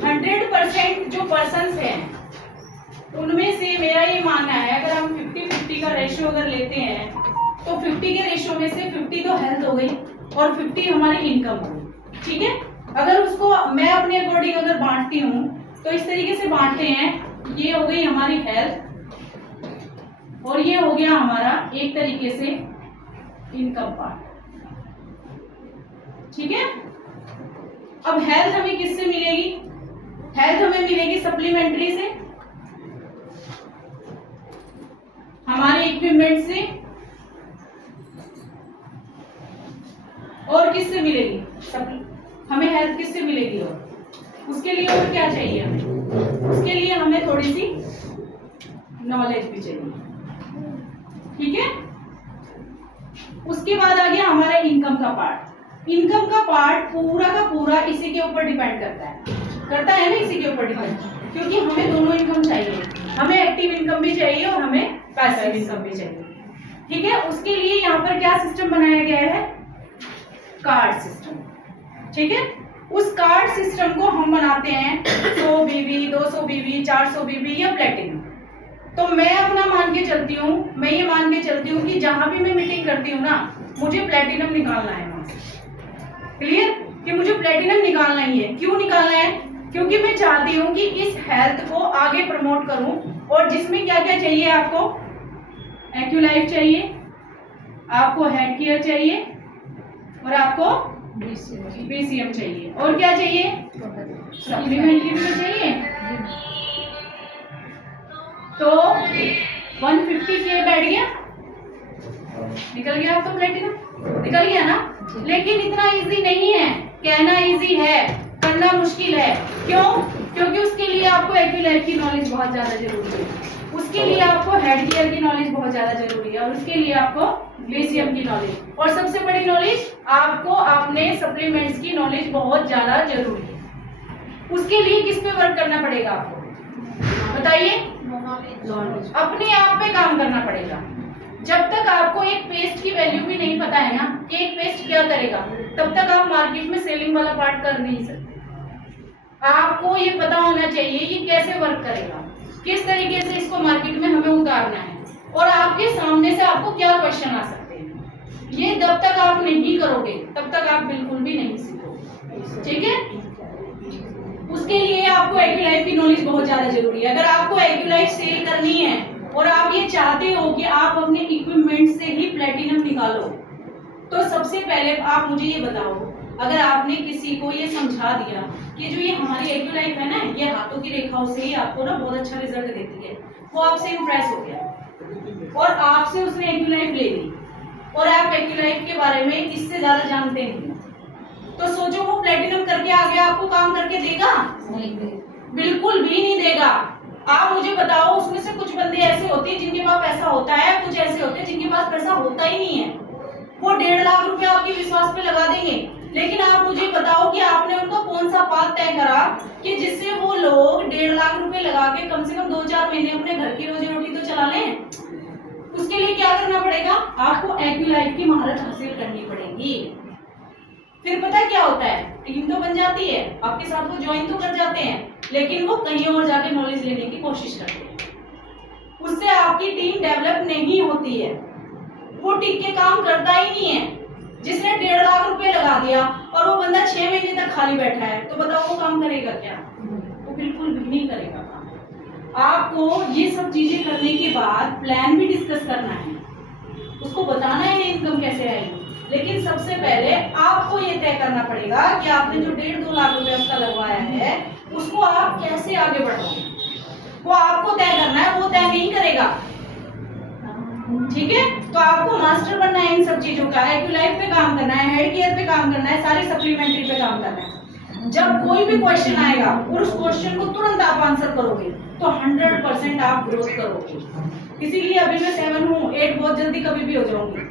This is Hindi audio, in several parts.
100% जो पर्सन्स हैं उनमें से मेरा ये मानना है, अगर हम 50-50 का रेशियो अगर लेते हैं तो 50 के रेशियो में से 50 तो हेल्थ हो गई और 50 हमारी इनकम हो गई, ठीक है। अगर उसको मैं अपने अकॉर्डिंग अगर बांटती हूँ तो इस तरीके से बांटते हैं, ये हो गई हमारी हेल्थ और ये हो गया हमारा एक तरीके से इनकम पार्ट, ठीक है। अब हेल्थ हमें किससे मिलेगी? हेल्थ हमें मिलेगी सप्लीमेंट्री से, हमारे इक्विपमेंट से, और किससे मिलेगी? हमें हेल्थ किससे मिलेगी? और उसके लिए और क्या चाहिए हमें? उसके लिए हमें थोड़ी सी नॉलेज भी चाहिए, ठीक है। उसके बाद आ गया हमारा इनकम का पार्ट। इनकम का पार्ट पूरा का पूरा इसी के ऊपर डिपेंड करता है ना, इसी के ऊपर डिपेंड, क्योंकि हमें दोनों इनकम चाहिए, हमें एक्टिव इनकम भी चाहिए और हमें पैसिव इनकम भी चाहिए, ठीक है। उसके लिए यहाँ पर क्या सिस्टम बनाया गया है? कार्ड सिस्टम, ठीक है। उस कार्ड सिस्टम को हम बनाते हैं 100 बीबी, 200 बीबी, 400 बीबी या प्लेटिनम। तो मैं अपना मान के चलती हूँ, मैं ये मान के चलती हूँ कि जहां भी मैं मीटिंग करती हूँ ना, मुझे प्लेटिनम निकालना है वहां से। क्लियर कि मुझे प्लेटिनम निकालना ही है। क्यों निकालना है? क्योंकि मैं चाहती हूँ कि इस हेल्थ को आगे प्रमोट करूं, और जिसमें क्या क्या चाहिए आपको? एक्यूलाइफ चाहिए, आपको हेड केयर चाहिए और आपको बीसीएम चाहिए, और क्या चाहिए? सप्लीमेंट्री भी चाहिए। तो 150 के बैठ गया, निकल गया आपका प्लेटिनम, निकल गया ना। लेकिन इतना इजी नहीं है, कहना इजी है, करना मुश्किल है। क्यों? क्योंकि उसके लिए आपको एक्यूलाइफ की नॉलेज बहुत ज्यादा जरूरी है, उसके लिए आपको हेड केयर की नॉलेज बहुत ज्यादा जरूरी है, और उसके लिए आपको बीसीएम की नॉलेज, और सबसे बड़ी नॉलेज आपको अपने सप्लीमेंट्स की नॉलेज बहुत ज्यादा जरूरी है। उसके लिए किस पे वर्क करना पड़ेगा आपको? बताइए। अपने आप पे काम करना पड़ेगा। जब तक आपको एक पेस्ट की वैल्यू भी नहीं पता है ना कि एक पेस्ट क्या करेगा, तब तक आप मार्केट में सेलिंग वाला पार्ट कर नहीं सकते। आपको ये पता होना चाहिए ये कैसे वर्क करेगा, किस तरीके से इसको मार्केट में हमें उतारना है, और आपके सामने से आपको क्या क्वेश्चन आ सकते हैं। ये जब तक आप नहीं करोगे तब तक आप बिल्कुल भी नहीं सीखोगे, ठीक है। उसके लिए आपको एक्यूलाइफ की नॉलेज बहुत ज्यादा जरूरी है। अगर आपको एक्यूलाइफ सेल करनी है और आप ये चाहते हो कि आप अपने इक्विपमेंट से ही प्लेटिनम निकालो, तो सबसे पहले आप मुझे ये बताओ, अगर आपने किसी को ये समझा दिया कि जो ये हमारी एक्यूलाइफ है ना, ये हाथों की रेखाओं से ही आपको ना बहुत अच्छा रिजल्ट देती है, वो आपसे इम्प्रेस हो गया और आपसे उसने एक्यूलाइफ ले ली, और आप एक्यूलाइफ के बारे में इससे ज्यादा जानते नहीं, तो सोचो वो प्लेटिनम करके आगे आपको काम करके देगा? बिल्कुल भी नहीं देगा। आप मुझे बताओ, उसमें से कुछ बंदे ऐसे होते हैं जिनके पास पैसा होता है, कुछ ऐसे होते हैं जिनके पास पैसा होता ही नहीं है, वो 1.5 लाख रुपए आपके विश्वास पे लगा देंगे। लेकिन आप मुझे बताओ कि आपने उनको कौन सा पाथ तय करा कि जिससे वो लोग 1.5 लाख रुपए लगा के कम से कम 2-4 महीने अपने घर की रोजी रोटी तो चला लें। उसके लिए क्या करना पड़ेगा? आपको एक्यूलाइफ की महारत हासिल करनी पड़ेगी। फिर पता क्या होता है, टीम तो बन जाती है, आपके साथ वो ज्वाइन तो कर जाते हैं, लेकिन वो कहीं और जाके नॉलेज लेने की कोशिश करते हैं। उससे आपकी टीम डेवलप नहीं होती है, वो टिक के काम करता ही नहीं है। जिसने 1.5 लाख रुपए लगा दिया और वो बंदा 6 महीने तक खाली बैठा है, तो बताओ वो काम करेगा क्या? वो बिल्कुल भी नहीं करेगा काम। आपको ये सब चीजें करने के बाद प्लान भी डिस्कस करना है, उसको बताना है इनकम कैसे आएगी। लेकिन सबसे पहले आपको ये तय करना पड़ेगा कि आपने जो 1.5-2 लाख रुपए उसका लगवाया है, उसको आप कैसे आगे बढ़ाओगे, वो आपको तय करना है, वो तय नहीं करेगा, ठीक है। तो आपको मास्टर बनना है इन सब चीजों का, एक्यूलाइफ पे काम करना है, हेड केयर पे काम करना है, सारी सप्लीमेंट्री पे काम करना है। जब कोई भी क्वेश्चन आएगा और उस क्वेश्चन को तुरंत आप आंसर करोगे तो 100% आप ग्रोथ करोगे। इसीलिए अभी मैं 7 हूँ, 8 बहुत जल्दी कभी भी हो जाऊंगी।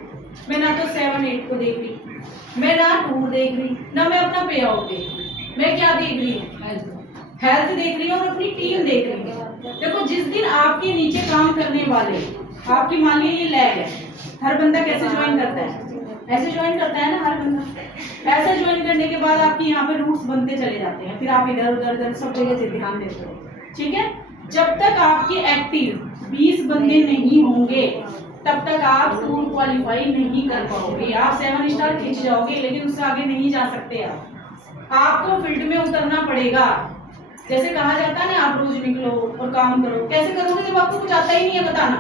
मैं ना तो 7-8 को देख रही, मैं ना टूर देख रही, ना मैं अपना पे आउट देख रही, मैं क्या देख रही हूँ? हेल्थ देख रही हूँ और अपनी टीम देख रही हूँ। देखो, जिस दिन आपके नीचे काम करने वाले, आपकी मान लीजिए ये लैब है, हर बंदा कैसे ज्वाइन करता है? ऐसे ज्वाइन करता है ना हर बंदा। ऐसे ज्वाइन करने के बाद आपकी यहाँ पे रूट्स बनते चले जाते हैं, फिर आप इधर उधर सब जगह से ध्यान देते हो, ठीक है। जब तक आपके एक्टिव 20 बंदे नहीं होंगे तब तक आप टूर क्वालिफाई नहीं कर पाओगे। आप 7 स्टार खींच जाओगे लेकिन उससे आगे नहीं जा सकते। आपको फील्ड में उतरना पड़ेगा। जैसे कहा जाता है ना, आप रोज निकलो और काम करो। कैसे करोगे जब आपको कुछ आता ही नहीं है बताना।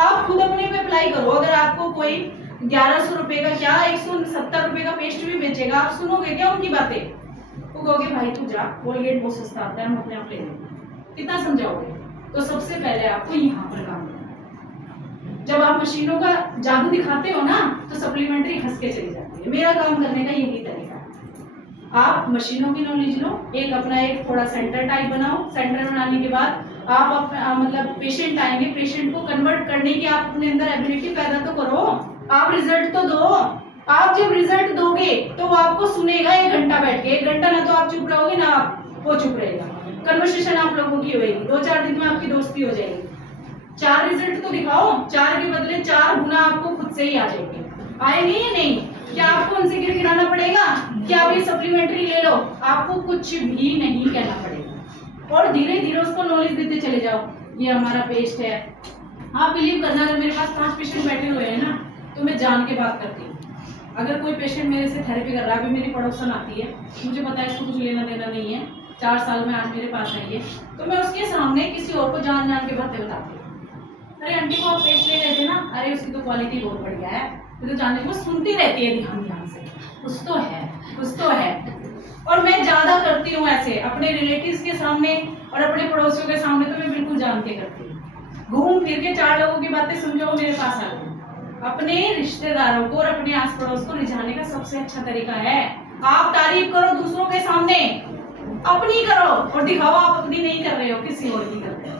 आप खुद अपने पे अप्लाई करो। अगर आपको कोई 1100 रुपए का क्या 170 रुपए का पेस्ट भी बेचेगा, आप सुनोगे क्या उनकी बातें? वो कहोगे भाई तू जा, कोलगेट बहुत सस्ता आता है, हम अपने आप ले लेंगे। कितना समझाओगे? तो सबसे पहले आपको यहाँ पर काम करना। जब आप मशीनों का जादू दिखाते हो ना तो सप्लीमेंट्री हंस के चली जाती है। मेरा काम करने का यही तरीका है। आप मशीनों की नॉलेज लो, एक अपना एक थोड़ा सेंटर टाइप बनाओ। सेंटर बनाने के बाद आप अपना मतलब पेशेंट आएंगे, पेशेंट को कन्वर्ट करने की आप अपने अंदर एबिलिटी पैदा तो करो। आप रिजल्ट तो दो। आप जब रिजल्ट दोगे तो वो आपको सुनेगा 1 घंटा बैठ के। 1 घंटा ना तो आप चुप रहोगे ना वो चुप रहेगा। कन्वर्सेशन आप लोगों की होगी, 2-4 दिन में आपकी दोस्ती हो जाएगी। 4 रिजल्ट तो दिखाओ, 4 के बदले 4 गुना आपको खुद से ही आ जाएंगे। आएंगे या नहीं? क्या आपको उनसे गिराना पड़ेगा? क्या आप ये सप्लीमेंट्री ले लो? आपको कुछ भी नहीं कहना पड़ेगा और धीरे धीरे उसको नॉलेज देते चले जाओ। ये हमारा पेस्ट है। आप बिलीव करना, अगर मेरे पास 5 पेशेंट बैठे हुए हैं ना तो मैं जान के बात करती हूँ। अगर कोई पेशेंट मेरे से थेरेपी कर रहा है, अभी मेरी पड़ोसन आती है, मुझे पता है इसको कुछ लेना देना नहीं है, 4 साल में आज मेरे पास आई है, तो मैं उसके सामने किसी और को जान के बातें बताती हूँ। अरे आंटी को आप पेस्ट ले रहे थे ना, अरे उसकी तो क्वालिटी बहुत बढ़िया है, तो जानने को सुनती रहती है ध्यान से, कुछ तो है। और मैं ज्यादा करती हूँ ऐसे अपने रिलेटिव्स के सामने और अपने पड़ोसियों के सामने, तो मैं बिल्कुल जान के करती हूँ। घूम फिर के 4 लोगों की बातें सुन जाओ, मेरे पास आ जाओ। अपने रिश्तेदारों को और अपने आस पड़ोस को रिझाने का सबसे अच्छा तरीका है आप तारीफ करो दूसरों के सामने, अपनी करो और दिखाओ आप अपनी नहीं कर रहे हो, किसी और की कर रहे हो।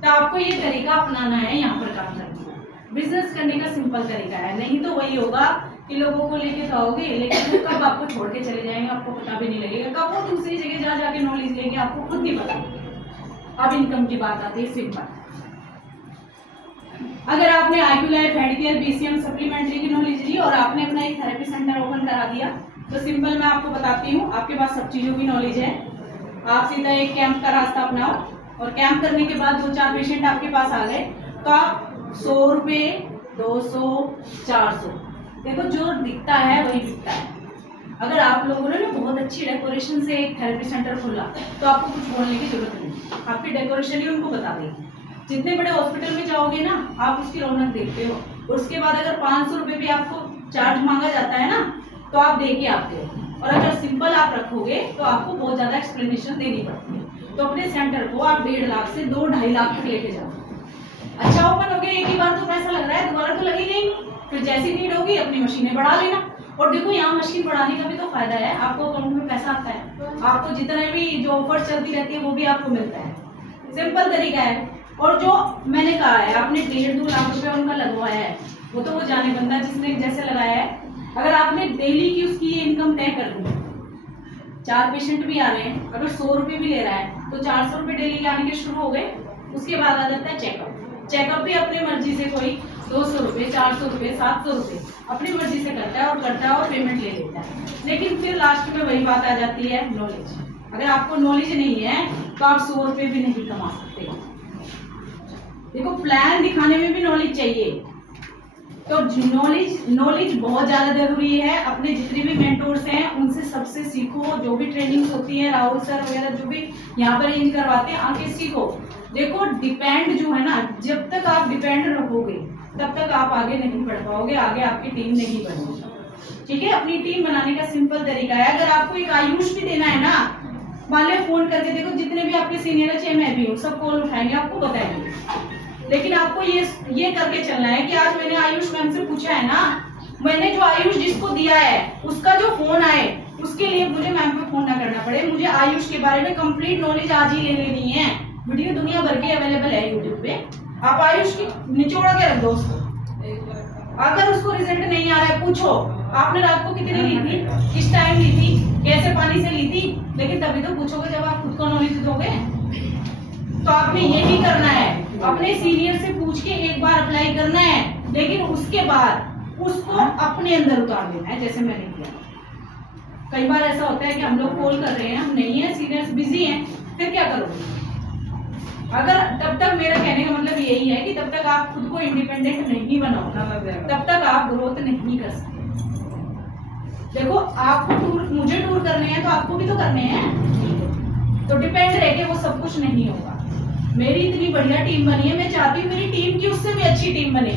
तो आपको ये तरीका अपनाना है यहाँ पर काम करने का। बिजनेस करने का सिंपल तरीका है, नहीं तो वही होगा कि लोगों को लेके खाओगे लेकिन कब आपको छोड़ के चले जाएंगे आपको पता भी नहीं लगेगा, कब वो दूसरी जगह जा जाके नॉलेज लेंगे आपको खुद नहीं पता। अब इनकम की बात आती है सिंपल। अगर आपने IQ लाइफ, हेडकेयर, BCM सप्लीमेंट्री की नॉलेज ली और आपने अपना एक थेरेपी सेंटर ओपन करा दिया तो सिंपल मैं आपको बताती हूँ, आपके पास सब चीजों की नॉलेज है। आप सीधा एक कैंप का रास्ता अपनाओ और कैंप करने के बाद 2-4 पेशेंट आपके पास आ गए तो आप 100 रुपये, 200, 400, देखो जो दिखता है वही बिकता है। अगर आप लोगों ने ना बहुत अच्छी डेकोरेशन से एक थेरेपी सेंटर खोला तो आपको कुछ बोलने की जरूरत नहीं, आपकी डेकोरेशन ही उनको बता देगी। जितने बड़े हॉस्पिटल में जाओगे ना आप उसकी रौनक देखते हो, उसके बाद अगर 500 रुपये भी आपको चार्ज मांगा जाता है ना तो आप दे के आते हो, और अगर सिंपल आप रखोगे तो आपको बहुत ज्यादा एक्सप्लेनेशन देनी पड़ती है। तो अपने सेंटर को आप 1.5 लाख से 2-2.5 लाख तक लेके जाओ। अच्छा ओपन हो गया, एक ही बार तो पैसा लग रहा है, दोबारा तो लगेगा ही, फिर जैसी नीड होगी अपनी मशीनें बढ़ा लेना। और देखो यहाँ मशीन बढ़ाने का भी तो फायदा है, आपको अकाउंट में पैसा आता है, आपको जितने भी जो ऑफर चलती रहती है वो भी आपको मिलता है। सिंपल तरीका है। और जो मैंने कहा है आपने 1.5-2 लाख रुपया उनका लगवाया है, वो तो वो जाने बंदा जिसने जैसे लगाया है। अगर आपने डेली की उसकी इनकम तय कर दी, 4 पेशेंट भी आ रहे हैं, अगर 100 रुपये भी ले रहा है तो 400 रुपये डेली के आने के शुरू हो गए। उसके बाद आ जाता है चेकअप। चेकअप भी अपनी मर्जी से कोई 200 रुपये, 400 रुपये, 700 रुपये अपनी मर्जी से करता है और पेमेंट ले लेता है। लेकिन फिर लास्ट में वही बात आ जाती है नॉलेज। अगर आपको नॉलेज नहीं है तो आप 100 रुपये भी नहीं कमा सकते। देखो प्लान दिखाने में भी नॉलेज चाहिए, तो नॉलेज बहुत ज्यादा जरूरी है। अपने जितने भी मेंटोर्स हैं उनसे सबसे सीखो, जो भी ट्रेनिंग्स होती है राहुल सर वगैरह जो भी यहाँ पर अरेंज करवाते हैं आके सीखो। देखो डिपेंड जो है ना, जब तक आप डिपेंड रहोगे तब तक आप आगे नहीं बढ़ पाओगे, आगे आपकी टीम नहीं बनेगी। ठीक है, अपनी टीम बनाने का सिंपल तरीका है। अगर आपको एक आयुष भी देना है ना, मान लो फोन करके देखो जितने भी आपके सीनियर है, चाहे मैं भी हूँ, सब कॉल उठाएंगे, आपको बताएंगे। लेकिन आपको ये करके चलना है कि आज मैंने आयुष मैम से पूछा है ना, मैंने जो आयुष जिसको दिया है उसका जो फोन आए उसके लिए मुझे मैम पे फोन ना करना पड़े, मुझे आयुष के बारे में कंप्लीट नॉलेज आज ही ले लेनी है। वीडियो दुनिया भर की अवेलेबल है यूट्यूब पे, आप आयुष की निचोड़ा के रख दो उसको। अगर उसको रिजल्ट नहीं आ रहा है पूछो आपने रात को कितनी ली थी, किस टाइम ली थी, कैसे पानी से ली थी, लेकिन तभी तो पूछोगे जब आप खुद को नॉलेज दोगे। तो आपने यही करना है, अपने सीनियर से पूछ के एक बार अप्लाई करना है, लेकिन उसके बाद उसको अपने अंदर उतार देना है, जैसे मैंने किया। कई बार ऐसा होता है कि हम लोग कॉल कर रहे हैं, हम नहीं है, सीनियर्स बिजी हैं, फिर क्या करोगे? अगर तब तक, मेरा कहने का मतलब यही है कि तब तक आप खुद को इंडिपेंडेंट नहीं बनाओगे, तब तक आप ग्रोथ नहीं कर सकते। देखो, आपको टूर, मुझे टूर करने हैं तो आपको भी तो करने हैं, तो डिपेंड रह के वो सब कुछ नहीं होगा। मेरी इतनी बढ़िया टीम बनी है, मैं चाहती हूँ मेरी टीम की उससे भी अच्छी टीम बने,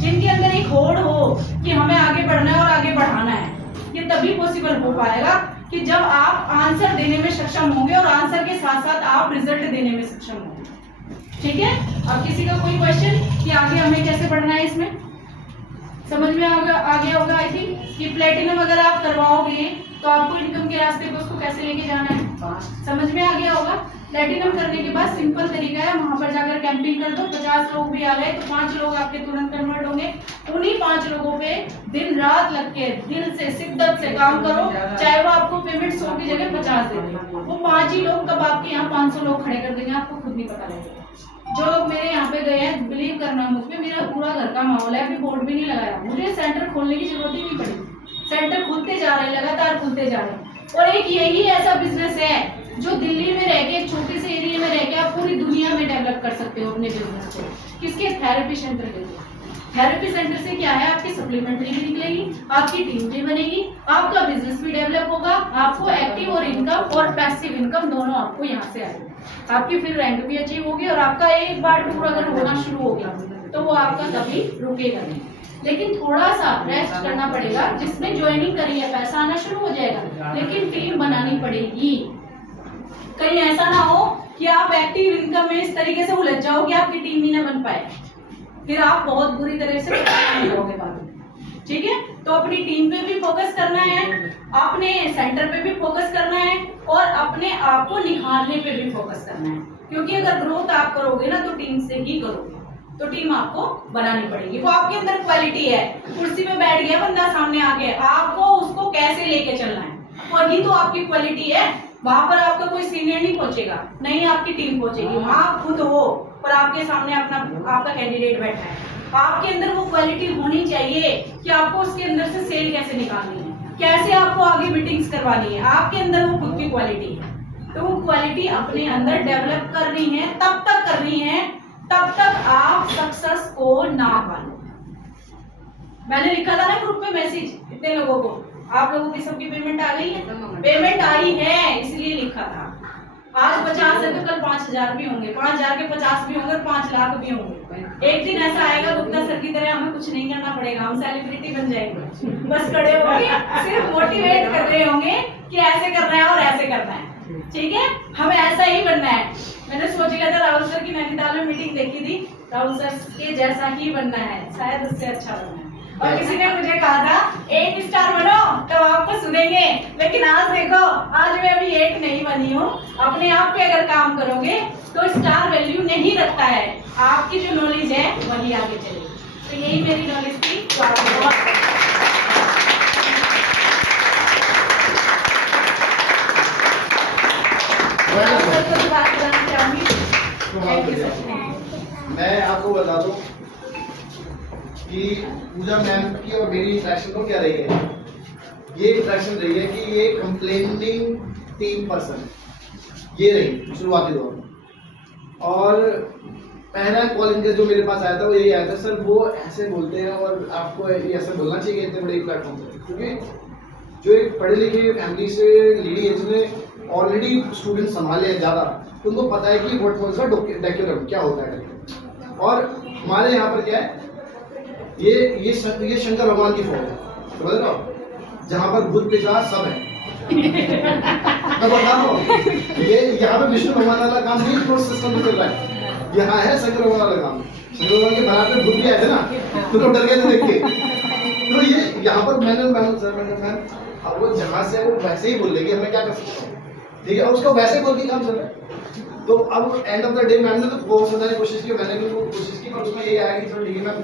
जिनके अंदर एक होड़ हो कि हमें आगे बढ़ना है और आगे बढ़ाना है। ये तभी पॉसिबल हो पाएगा कि जब आप आंसर देने में सक्षम होंगे और आंसर के साथ साथ आप रिजल्ट देने में सक्षम होंगे। ठीक है? अब किसी का कोई क्वेश्चन कि आगे हमें कैसे बढ़ना है, इसमें समझ में आ गया होगा आई थिंक, कि प्लेटिनम अगर आप करवाओगे तो आपको इनकम के रास्ते पे उसको कैसे लेके जाना है, समझ में आ गया होगा। प्लेटिनम करने के बाद सिंपल तरीका है, वहां पर जाकर कैंपिंग कर दो, 50 लोग भी आ गए तो 5 लोग आपके तुरंत कन्वर्ट होंगे। उन्हीं 5 लोगों पे दिन रात लग के दिल से शिद्दत से काम करो, चाहे वो आपको पेमेंट 100 की जगह 50 दे दे, वो 5 ही लोग कब आपके यहाँ 500 लोग खड़े कर देंगे, आपको खुद नहीं पता लगेगा। जो लोग मेरे यहाँ पे गए हैं, बिलीव करना मुझ पे, मेरा पूरा घर का माहौल है, अभी बोर्ड भी नहीं लगाया, मुझे सेंटर खोलने की जरूरत ही नहीं पड़ी, सेंटर खुलते जा रहे हैं, लगातार खुलते जा रहे हैं। और एक यही ऐसा बिजनेस है जो दिल्ली में रह के, एक छोटे से एरिया में रह के आप पूरी दुनिया में डेवलप कर सकते हो अपने बिजनेस को। किसके? थेरेपी सेंटर के। थेरेपी सेंटर से क्या है, आपकी सप्लीमेंट्री भी निकलेगी, आपकी टीम भी बनेगी, आपका बिजनेस भी डेवलप होगा, आपको एक्टिव और इनकम और पैसिव इनकम दोनों आपको यहाँ से आएगी, आपकी फिर रैंक भी अचीव होगी और आपका एक बार टूर अगर होना शुरू हो गया तो वो आपका कभी रुकेगा नहीं। लेकिन थोड़ा सा रेस्ट करना पड़ेगा, जिसमें ज्वाइनिंग करी है पैसा आना शुरू हो जाएगा, लेकिन टीम बनानी पड़ेगी। कहीं ऐसा ना हो कि आप एक्टिव इनकम में इस तरीके से उलझ जाओ कि आपकी टीम ही ना बन पाए, फिर आप बहुत बुरी तरह से होगे बाद में। ठीक है? तो अपनी टीम पे भी फोकस करना है, अपने सेंटर पे भी फोकस करना है और अपने आप को निखारने पे भी फोकस करना है, क्योंकि अगर ग्रोथ आप करोगे ना तो टीम से ही करोगे, तो टीम आपको बनानी पड़ेगी। वो आपके अंदर क्वालिटी है, कुर्सी पे बैठ गया बंदा सामने आके, आपको उसको कैसे लेके चलना है, वही तो आपकी क्वालिटी है। वहां पर आपका कोई सीनियर नहीं पहुंचेगा, नहीं आपकी टीम पहुंचेगी, वहां आप खुद हो और आपके सामने आपका कैंडिडेट बैठा है। आपके अंदर वो क्वालिटी होनी चाहिए कि आपको उसके अंदर से सेल कैसे निकालनी है, कैसे आपको आगे मीटिंग्स करवानी है, आपके अंदर वो खुद की क्वालिटी है। तो वो क्वालिटी अपने अंदर डेवलप करनी है, तब तक करनी है तब तक आप सक्सेस को ना पालो। मैंने लिखा था ना ग्रुप पे मैसेज इतने लोगों को, आप लोगों की सबकी पेमेंट आ गई है? पेमेंट आई है इसलिए लिखा था। आज 50 है तो कल 5000 भी होंगे, 5000 के 50 भी होंगे और 5 लाख भी होंगे। एक दिन ऐसा आएगा गुप्ता सर की तरह, हमें कुछ नहीं करना पड़ेगा, हम सेलिब्रिटी बन जाएंगे, बस खड़े होंगे सिर्फ मोटिवेट कर रहे होंगे कि ऐसे करना है और ऐसे करना है। ठीक है? हमें ऐसा ही बनना है। मैंने सोच लिया था, राहुल सर की नैनीताल में मीटिंग देखी थी, राहुल सर के जैसा ही बनना है, शायद उससे अच्छा बनना है। और किसी ने मुझे कहा था 8 स्टार बनो तो आपको सुनेंगे, लेकिन आज देखो, आज मैं अभी 8 नहीं बनी हूँ। अपने आप पे अगर काम करोगे तो स्टार वैल्यू नहीं रखता है, आपकी जो नॉलेज है वही आगे चलेगी। तो यही मेरी नॉलेज थी। तो आपको बहुत मैं आपको बता दूं कि पूजा मैम की और मेरी इंटरेक्शन तो क्या रही है, ये इंटरेक्शन रही है कि ये कंप्लेनिंग टीम पर्सन ये रही शुरुआती दौर में। और पहला कॉल इनका जो मेरे पास आया था वो यही आया था, सर वो ऐसे बोलते हैं और आपको ऐसा बोलना चाहिए इतने बड़े प्लेटफॉर्म पर, क्योंकि जो एक पढ़े लिखे फैमिली से लेडी है जिन्हें ऑलरेडी स्टूडेंट संभाले हैं ज़्यादा, तो उनको पता है कि व्हाट वाज द डेकोरम क्या होता है। और हमारे यहाँ पर क्या है, ये शंकर भगवान की फॉर्म है, समझ रहे हो, जहाँ पर भूत पिशाच सब है। मैं बता रहा हूँ, ये यहाँ पे विष्णु भगवान वाला काम नहीं सिस्टम चल रहा है, यहाँ है शंकर भगवान वाला काम। शंकर भगवान के बारात में भूत भी आए थे ना, तो लोग डर गए थे देख के। तो ये यहाँ पर मैंने अब वो जहाँ से वो वैसे ही बोल लेगी, हमें क्या कर सकते हैं, ठीक है, उसको वैसे बोल के काम चल रहा है। तो अब end of the day ma'am ने तो बहुत समझाने की कोशिश की, मैंने भी वो कोशिश की, पर उसमें ये आया कि चलो ठीक है मैम,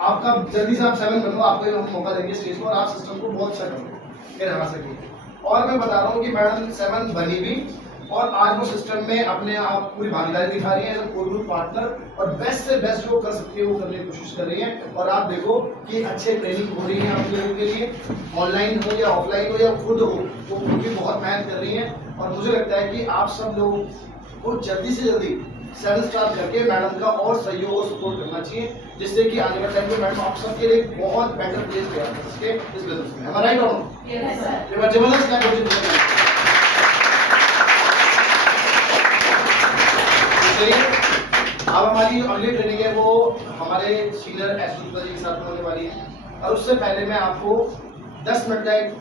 आपका जल्दी से आप 7 बनो, आपको हम मौका देंगे स्टेज पर, आप सिस्टम को बहुत अच्छा करो, फिर हमारे सके। और मैं बता रहा हूँ कि मैडम 7 बनी भी, और आज वो सिस्टम में अपने आप पूरी भागीदारी दिखा रही है एज कोर ग्रुप पार्टनर और बेस्ट से बेस्ट जो कर सकती है वो करने की कोशिश कर रही है। और आप देखो कि अच्छे ट्रेनिंग हो रही है आप लोगों के लिए, ऑनलाइन हो या ऑफलाइन हो या खुद हो, वो खुद भी बहुत मेहनत कर रही है। और मुझे लगता है कि आप सब लोग को जल्दी से जल्दी 7 स्टार करके मैडम का और सहयोग और सपोर्ट करना चाहिए, जिससे कि आने वाले टाइम में मैडम आप सबके लिए बहुत बेटर प्लेस तैयार कर सके इस बिजनेस में। हमारा राइट और यस सर। ये बात जबरदस्त क्या कोचिंग चलिए अब हमारी जो अगली ट्रेनिंग है वो हमारे सीनियर एसोसिएट के साथ होने वाली है। और उससे पहले मैं आपको 10 मिनट का एक